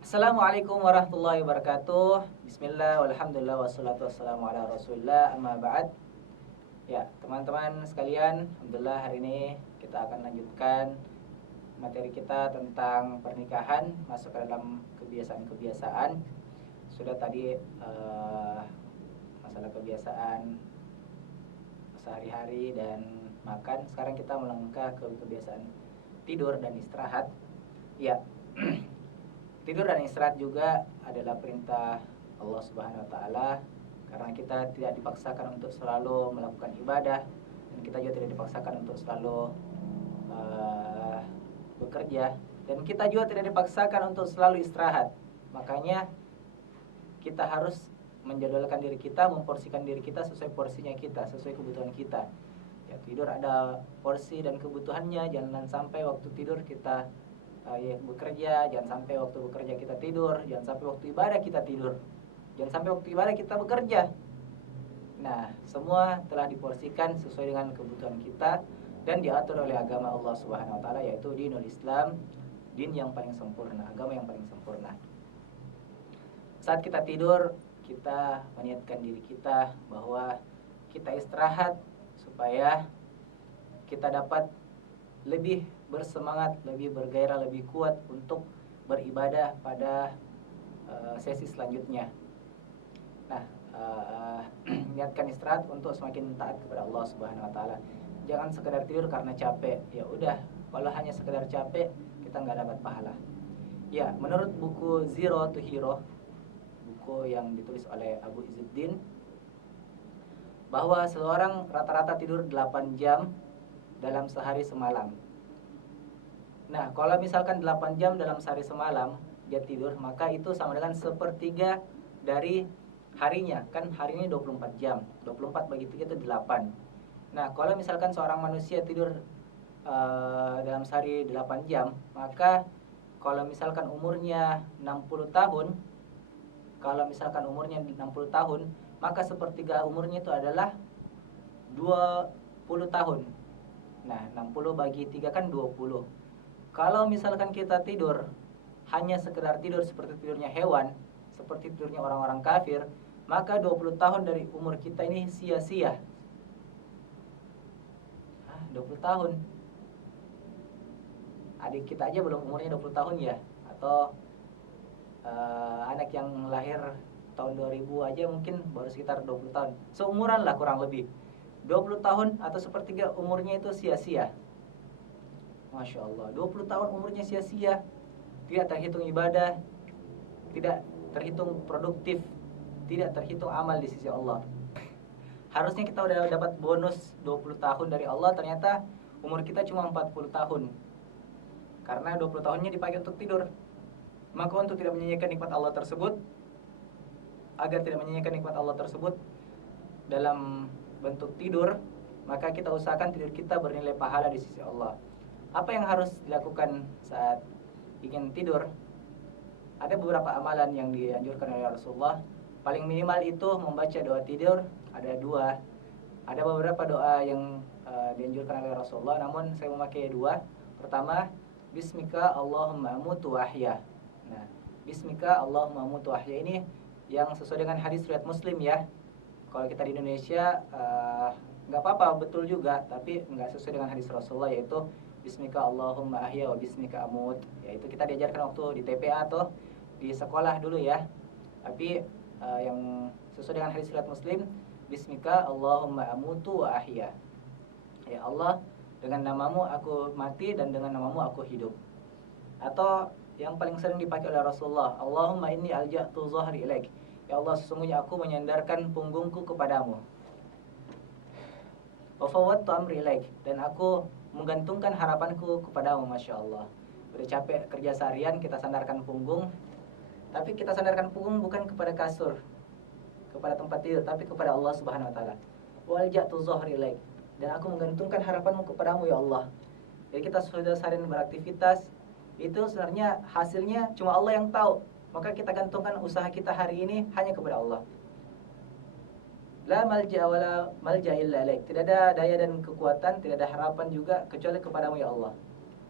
Assalamualaikum warahmatullahi wabarakatuh. Bismillah, walhamdulillah, wassalatu wassalamu ala rasulillah, amma ba'd. Ya, teman-teman sekalian, Alhamdulillah hari ini kita akan lanjutkan materi kita tentang pernikahan, masuk ke dalam kebiasaan-kebiasaan. Sudah tadi masalah kebiasaan sehari-hari dan makan. Sekarang kita melangkah ke kebiasaan tidur dan istirahat. Ya, tidur dan istirahat juga adalah perintah Allah Subhanahu wa taala, karena kita tidak dipaksakan untuk selalu melakukan ibadah, dan kita juga tidak dipaksakan untuk selalu bekerja, dan kita juga tidak dipaksakan untuk selalu istirahat. Makanya kita harus menjadwalkan diri kita, memporsikan diri kita sesuai porsinya kita, sesuai kebutuhan kita. Ya, tidur ada porsi dan kebutuhannya. Jangan sampai waktu tidur kita bekerja, jangan sampai waktu bekerja kita tidur, jangan sampai waktu ibadah kita tidur, jangan sampai waktu ibadah kita bekerja. Nah, semua telah diporsikan sesuai dengan kebutuhan kita dan diatur oleh agama Allah Subhanahu wa taala, yaitu dinul Islam, din yang paling sempurna, agama yang paling sempurna. Saat kita tidur, kita meniatkan diri kita bahwa kita istirahat supaya kita dapat lebih bersemangat, lebih bergairah, lebih kuat untuk beribadah pada sesi selanjutnya. Nah, niatkan istirahat untuk semakin taat kepada Allah Subhanahu wa taala. Jangan sekedar tidur karena capek. Ya udah, kalau hanya sekedar capek, kita nggak dapat pahala. Ya, menurut buku Zero to Hero, buku yang ditulis oleh Abu Izzuddin, bahwa seseorang rata-rata tidur 8 jam dalam sehari semalam. Nah, kalau misalkan 8 jam dalam sehari semalam dia tidur, maka itu sama dengan sepertiga dari harinya. Kan hari ini 24 jam, 24 bagi 3 itu 8. Nah, kalau misalkan seorang manusia tidur dalam sehari 8 jam, maka kalau misalkan umurnya 60 tahun, maka sepertiga umurnya itu adalah 20 tahun. Nah, 60 bagi 3 kan 20. Kalau misalkan kita tidur hanya sekedar tidur seperti tidurnya hewan, seperti tidurnya orang-orang kafir, maka 20 tahun dari umur kita ini sia-sia. 20 tahun. Adik kita aja belum umurnya 20 tahun ya. Atau anak yang lahir tahun 2000 aja mungkin baru sekitar 20 tahun. Seumuran lah kurang lebih. 20 tahun atau sepertiga umurnya itu sia-sia. Masya Allah, 20 tahun umurnya sia-sia. Tidak terhitung ibadah, tidak terhitung produktif, tidak terhitung amal di sisi Allah. Harusnya kita udah dapat bonus 20 tahun dari Allah, ternyata umur kita cuma 40 tahun. Karena 20 tahunnya dipakai untuk tidur. Maka untuk tidak menyanyiakan nikmat Allah tersebut, agar tidak menyanyiakan nikmat Allah tersebut dalam bentuk tidur, maka kita usahakan tidur kita bernilai pahala di sisi Allah. Apa yang harus dilakukan saat ingin tidur? Ada beberapa amalan yang dianjurkan oleh Rasulullah. Paling minimal itu membaca doa tidur, ada 2. Ada beberapa doa yang dianjurkan oleh Rasulullah, namun saya memakai 2. Pertama, Bismika Allahumma amutu wa ahya. Nah, Bismika Allahumma amutu wa ahya ini yang sesuai dengan hadis riwayat Muslim ya. Kalau kita di Indonesia nggak apa-apa, betul juga, tapi nggak sesuai dengan hadis Rasulullah, yaitu Bismika Allahumma ahya wa bismika amut. Yaitu kita diajarkan waktu di TPA atau di sekolah dulu ya. Tapi yang sesuai dengan hadis riwayat Muslim, Bismika Allahumma amutu wa ahya. Ya Allah, dengan namamu aku mati dan dengan namamu aku hidup. Atau yang paling sering dipakai oleh Rasulullah, Allahumma inni alja'tu zahri ilaik. Ya Allah, sesungguhnya aku menyandarkan punggungku kepadamu. Wa fawwadtu amri ilaik, dan aku menggantungkan harapanku kepadamu. Masya Allah, udah capek kerja seharian, kita sandarkan punggung. Tapi kita sandarkan punggung bukan kepada kasur, kepada tempat tidur, tapi kepada Allah Subhanahu wa taala. Wa alja'tu zahri ilaik, dan aku menggantungkan harapanmu kepadamu ya Allah. Jadi kita sudah seharian beraktivitas, itu sebenarnya hasilnya cuma Allah yang tahu. Maka kita gantungkan usaha kita hari ini hanya kepada Allah. La malja wala malja illa ilaik. Tidak ada daya dan kekuatan, tidak ada harapan juga kecuali kepadamu ya Allah.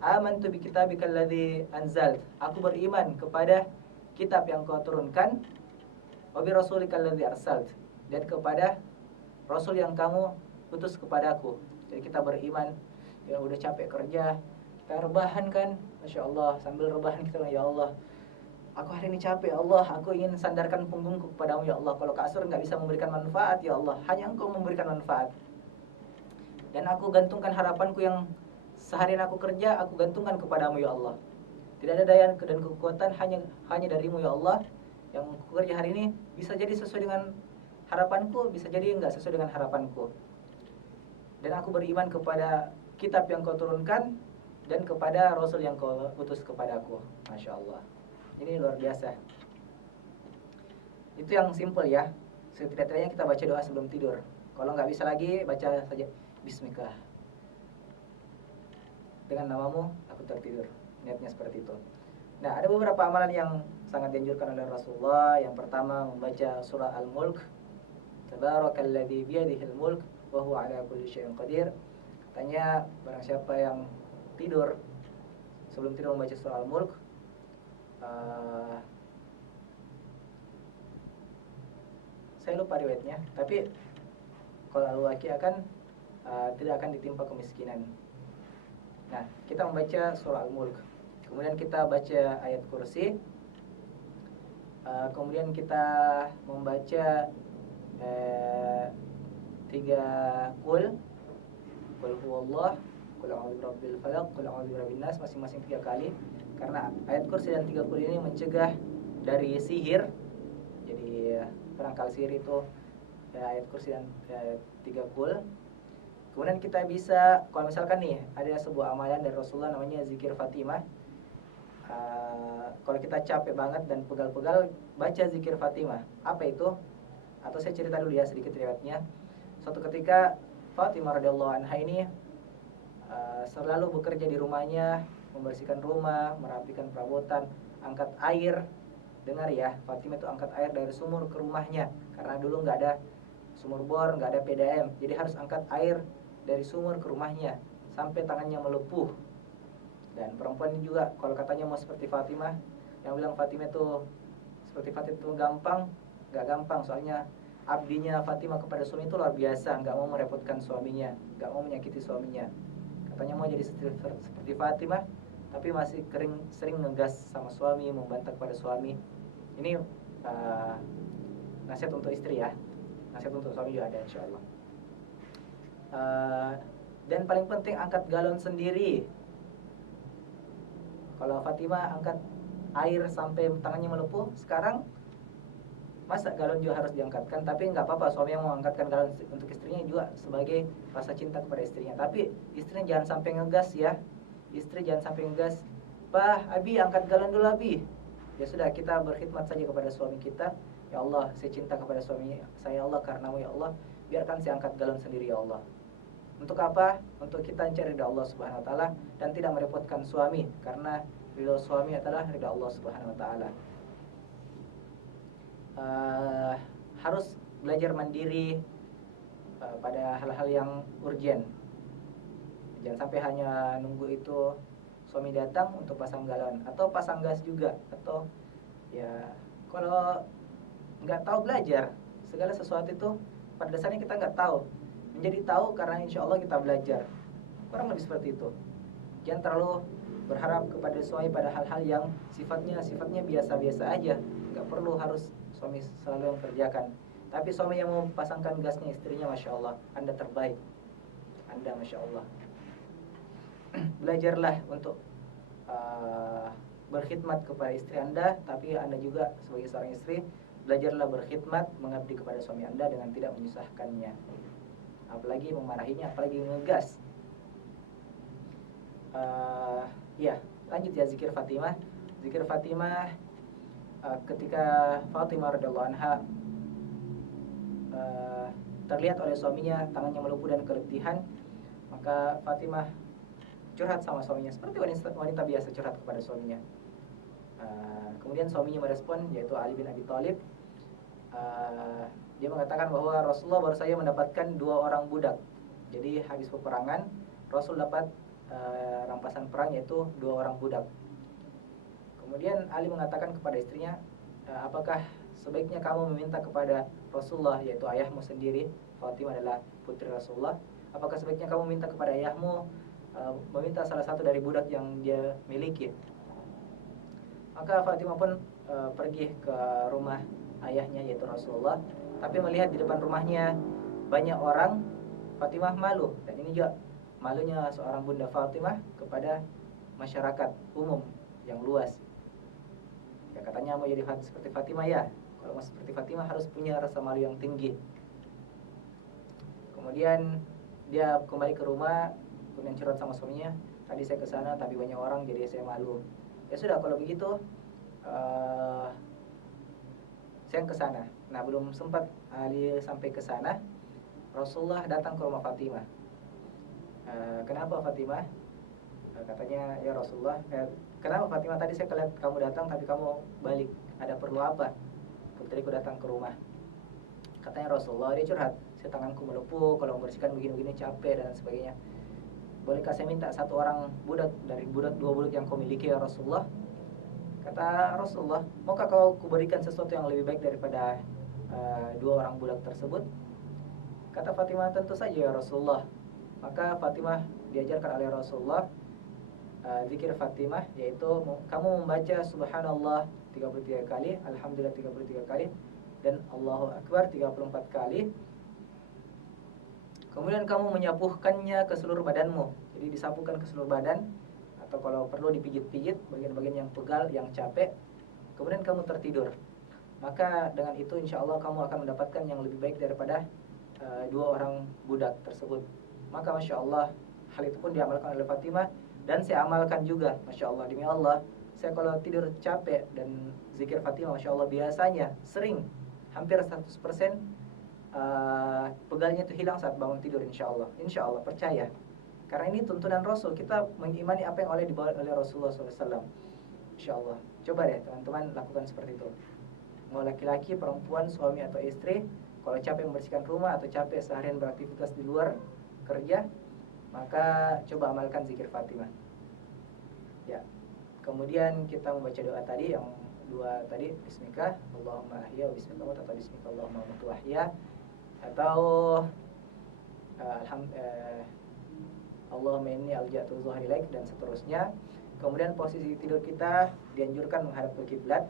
Amantu bi kitabikal ladzi anzalt. Aku beriman kepada kitab yang kau turunkan, wa bi rasulikal ladzi arsalt, dan kepada rasul yang kamu utus kepadaku. Jadi kita beriman, ya udah capek kerja, kita rebahan kan, Masya Allah, sambil rebahan kita, ya Allah, aku hari ini capek, ya Allah, aku ingin sandarkan punggungku kepadamu, ya Allah. Kalau kasur nggak bisa memberikan manfaat, ya Allah, hanya Engkau memberikan manfaat. Dan aku gantungkan harapanku yang seharian aku kerja, aku gantungkan kepadamu, ya Allah. Tidak ada daya dan kekuatan, hanya darimu, ya Allah. Yang aku kerja hari ini bisa jadi sesuai dengan harapanku, bisa jadi enggak sesuai dengan harapanku. Dan aku beriman kepada kitab yang kau turunkan dan kepada rasul yang kau utus kepadaku. Masya Allah. Ini luar biasa. Itu yang simple ya. Setidak-tidaknya kita baca doa sebelum tidur. Kalau nggak bisa lagi, baca saja Bismillah. Dengan namamu aku tertidur. Niatnya seperti itu. Nah, ada beberapa amalan yang sangat dianjurkan oleh Rasulullah. Yang pertama membaca surah Al-Mulk. Tabarakalladzi biyadihil mulk wa huwa ala kulli syai'in qadir. Katanya barang siapa yang tidur sebelum tidur membaca surah Al-Mulk, saya lupa riwayatnya, tapi kalau al-waqi akan tidak akan ditimpa kemiskinan. Nah, kita membaca surah Al-Mulk, kemudian kita baca ayat kursi, kemudian kita membaca 3 qul huwallah, qul a'udzu birabbil falaq, qul a'udzu birabbin nas, masing-masing 3 kali. Karena ayat kursi dan 3 qul ini mencegah dari sihir. Jadi penangkal sihir itu ayat kursi dan 3 qul. Kemudian kita bisa, kalau misalkan nih ada sebuah amalan dari Rasulullah namanya zikir Fatimah. Kalau kita capek banget dan pegal-pegal, baca zikir Fatimah. Apa itu? Atau saya cerita dulu ya sedikit riwayatnya. Suatu ketika Fatimah radhiyallahu anha ini selalu bekerja di rumahnya, membersihkan rumah, merapikan perabotan, angkat air. Dengar ya, Fatimah itu angkat air dari sumur ke rumahnya. Karena dulu nggak ada sumur bor, nggak ada PDAM, jadi harus angkat air dari sumur ke rumahnya sampai tangannya melepuh. Dan perempuan ini juga, kalau katanya mau seperti Fatimah, yang bilang Fatimah itu seperti Fatimah itu gampang, nggak gampang. Soalnya abdinya Fatimah kepada suami itu luar biasa, nggak mau merepotkan suaminya, nggak mau menyakiti suaminya. Katanya mau jadi seperti Fatimah, tapi masih sering ngegas sama suami, membantah kepada suami. Ini nasihat untuk istri ya, nasihat untuk suami juga ada insyaallah. Dan paling penting angkat galon sendiri. Kalau Fatimah angkat air sampai tangannya melepuh, sekarang masa galon juga harus diangkatkan? Tapi nggak apa-apa, suami yang mau angkatkan galon untuk istrinya juga sebagai rasa cinta kepada istrinya. Tapi istrinya jangan sampai ngegas ya. Istri jangan sampai ngegas. Bah, Abi angkat galon dulu Abi. Ya sudah, kita berkhidmat saja kepada suami kita. Ya Allah, saya cinta kepada suami saya, ya Allah, karenamu ya Allah, biarkan saya angkat galon sendiri ya Allah. Untuk apa? Untuk kita mencari ridha Allah Subhanahu wa taala dan tidak merepotkan suami, karena ridha suami adalah ridha Allah Subhanahu wa taala. Harus belajar mandiri pada hal-hal yang urgen. Jangan sampai hanya nunggu itu suami datang untuk pasang galon atau pasang gas juga, atau ya kalau nggak tahu belajar. Segala sesuatu itu pada dasarnya kita nggak tahu, menjadi tahu karena insya Allah kita belajar. Kurang lebih seperti itu. Jangan terlalu berharap kepada suami pada hal-hal yang sifatnya biasa-biasa aja. Nggak perlu harus suami selalu yang kerjakan. Tapi suami yang mau pasangkan gasnya istrinya, Masya Allah, Anda terbaik. Anda Masya Allah. Belajarlah untuk berkhidmat kepada istri Anda. Tapi Anda juga sebagai seorang istri, belajarlah berkhidmat, mengabdi kepada suami Anda dengan tidak menyusahkannya, apalagi memarahinya, apalagi ngegas. Ya, lanjut ya zikir Fatimah. Zikir Fatimah ketika Fatimah radhiyallahu anha terlihat oleh suaminya tangannya melepuh dan keletihan, maka Fatimah curhat sama suaminya seperti wanita biasa curhat kepada suaminya. Kemudian suaminya merespon, yaitu Ali bin Abi Thalib. Dia mengatakan bahwa Rasulullah baru saja mendapatkan 2 orang budak. Jadi habis peperangan Rasul dapat rampasan perang, yaitu 2 orang budak. Kemudian Ali mengatakan kepada istrinya, apakah sebaiknya kamu meminta kepada Rasulullah, yaitu ayahmu sendiri, Fatimah adalah putri Rasulullah, apakah sebaiknya kamu minta kepada ayahmu meminta salah satu dari budak yang dia miliki? Maka Fatimah pun pergi ke rumah ayahnya yaitu Rasulullah, tapi melihat di depan rumahnya banyak orang, Fatimah malu. Dan ini juga malunya seorang bunda Fatimah kepada masyarakat umum yang luas. Ya katanya mau jadi seperti Fatimah ya. Kalau mau seperti Fatimah harus punya rasa malu yang tinggi. Kemudian dia kembali ke rumah, kemudian curhat sama suaminya, tadi saya ke sana tapi banyak orang jadi saya malu. Ya sudah kalau begitu saya ke sana. Nah, belum sempat Ali sampai ke sana, Rasulullah datang ke rumah Fatimah. Kenapa Fatimah? Katanya, ya Rasulullah, kenapa Fatimah, tadi saya lihat kamu datang tapi kamu balik, ada perlu apa? Putriku datang ke rumah. Katanya Rasulullah, dia curhat, saya tanganku melepuh, kalau membersihkan begini-begini capek dan sebagainya. Bolehkah saya minta satu orang budak dari dua budak yang kau miliki ya Rasulullah? Kata Rasulullah, maukah kau kuberikan sesuatu yang lebih baik daripada dua orang budak tersebut? Kata Fatimah, tentu saja ya Rasulullah. Maka Fatimah diajarkan oleh Rasulullah zikir Fatimah, yaitu kamu membaca Subhanallah 33 kali, Alhamdulillah 33 kali, dan Allahu Akbar 34 kali. Kemudian kamu menyapuhkannya ke seluruh badanmu. Jadi disapukan ke seluruh badan, atau kalau perlu dipijit-pijit bagian-bagian yang pegal, yang capek. Kemudian kamu tertidur. Maka dengan itu insya Allah kamu akan mendapatkan yang lebih baik daripada dua orang budak tersebut. Maka Masya Allah, hal itu pun diamalkan oleh Fatimah. Dan saya amalkan juga, Masya Allah, demi Allah, saya kalau tidur capek dan zikir Fatimah, Masya Allah, biasanya sering, hampir 100% pegalnya itu hilang saat bangun tidur, insya Allah, percaya. Karena ini tuntunan Rasul, kita mengimani apa yang dibawa oleh Rasulullah SAW. Insya Allah, coba deh teman-teman lakukan seperti itu. Mau laki-laki, perempuan, suami atau istri, kalau capek membersihkan rumah atau capek seharian beraktivitas di luar kerja, maka coba amalkan zikir Fatimah. Ya, kemudian kita membaca doa tadi, yang dua tadi, Bismika Allahumma ahya wa Bismika mut, atau Bismika Allahumma mutu ahya, atau Allahumma inni alja'tu zuhri ilaik, dan seterusnya. Kemudian posisi tidur kita dianjurkan menghadap ke kiblat.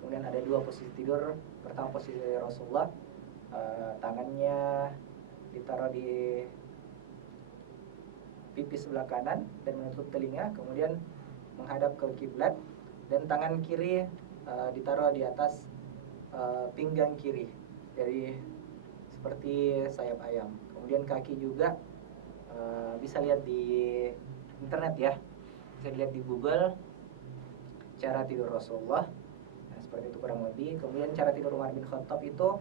Kemudian ada dua posisi tidur. Pertama posisi Rasulullah, tangannya ditaruh di pipi sebelah kanan dan menutup telinga, kemudian menghadap ke kiblat, dan tangan kiri ditaruh di atas pinggang kiri, jadi seperti sayap ayam. Kemudian kaki juga bisa lihat di internet ya, bisa dilihat di Google cara tidur Rasulullah. Nah, seperti itu kurang lebih. Kemudian cara tidur Umar bin Khattab itu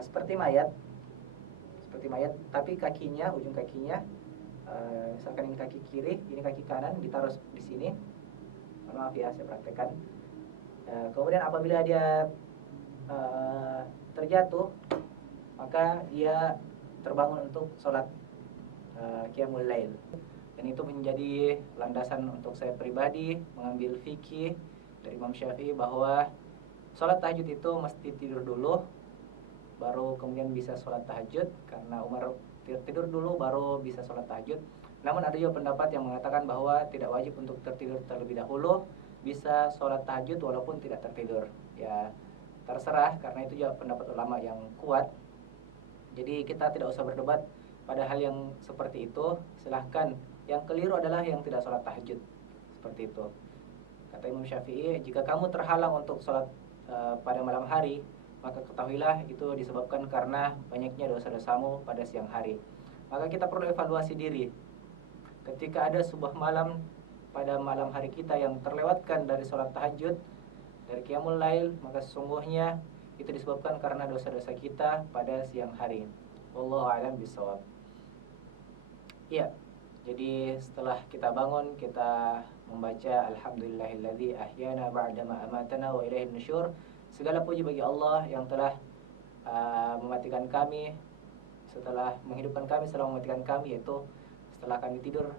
seperti mayat, tapi kakinya, ujung kakinya, misalkan ini kaki kiri, ini kaki kanan, ditaruh di sini. Maaf ya, saya praktekkan. Kemudian apabila dia terjatuh, maka dia terbangun untuk sholat qiyamul lail. Dan itu menjadi landasan untuk saya pribadi mengambil fikih dari Imam Syafi'i bahwa sholat tahajud itu mesti tidur dulu, baru kemudian bisa sholat tahajud. Karena Umar tidur dulu baru bisa sholat tahajud. Namun ada juga pendapat yang mengatakan bahwa tidak wajib untuk tertidur terlebih dahulu, bisa sholat tahajud walaupun tidak tertidur. Ya terserah, karena itu juga pendapat ulama yang kuat. Jadi kita tidak usah berdebat pada hal yang seperti itu. Silahkan, yang keliru adalah yang tidak sholat tahajud. Seperti itu. Kata Imam Syafi'i, jika kamu terhalang untuk sholat pada malam hari, maka ketahuilah itu disebabkan karena banyaknya dosa-dosamu pada siang hari. Maka kita perlu evaluasi diri. Ketika ada sebuah malam pada malam hari kita yang terlewatkan dari sholat tahajud, dari qiyamul lail, maka sesungguhnya itu disebabkan karena dosa-dosa kita pada siang hari. Wallahu a'lam bishawab. Ya, jadi setelah kita bangun, kita membaca Alhamdulillahilladzi ahyana ba'dama amatana wa ilaihin nusyur. Segala puji bagi Allah yang telah mematikan kami setelah menghidupkan kami, setelah mematikan kami, yaitu setelah kami tidur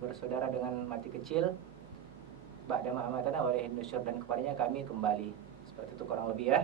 bersaudara dengan mati kecil. ba'da ma amatana wa ilaihi nusyur, dan kepadanya kami kembali. Seperti itu kurang lebih ya.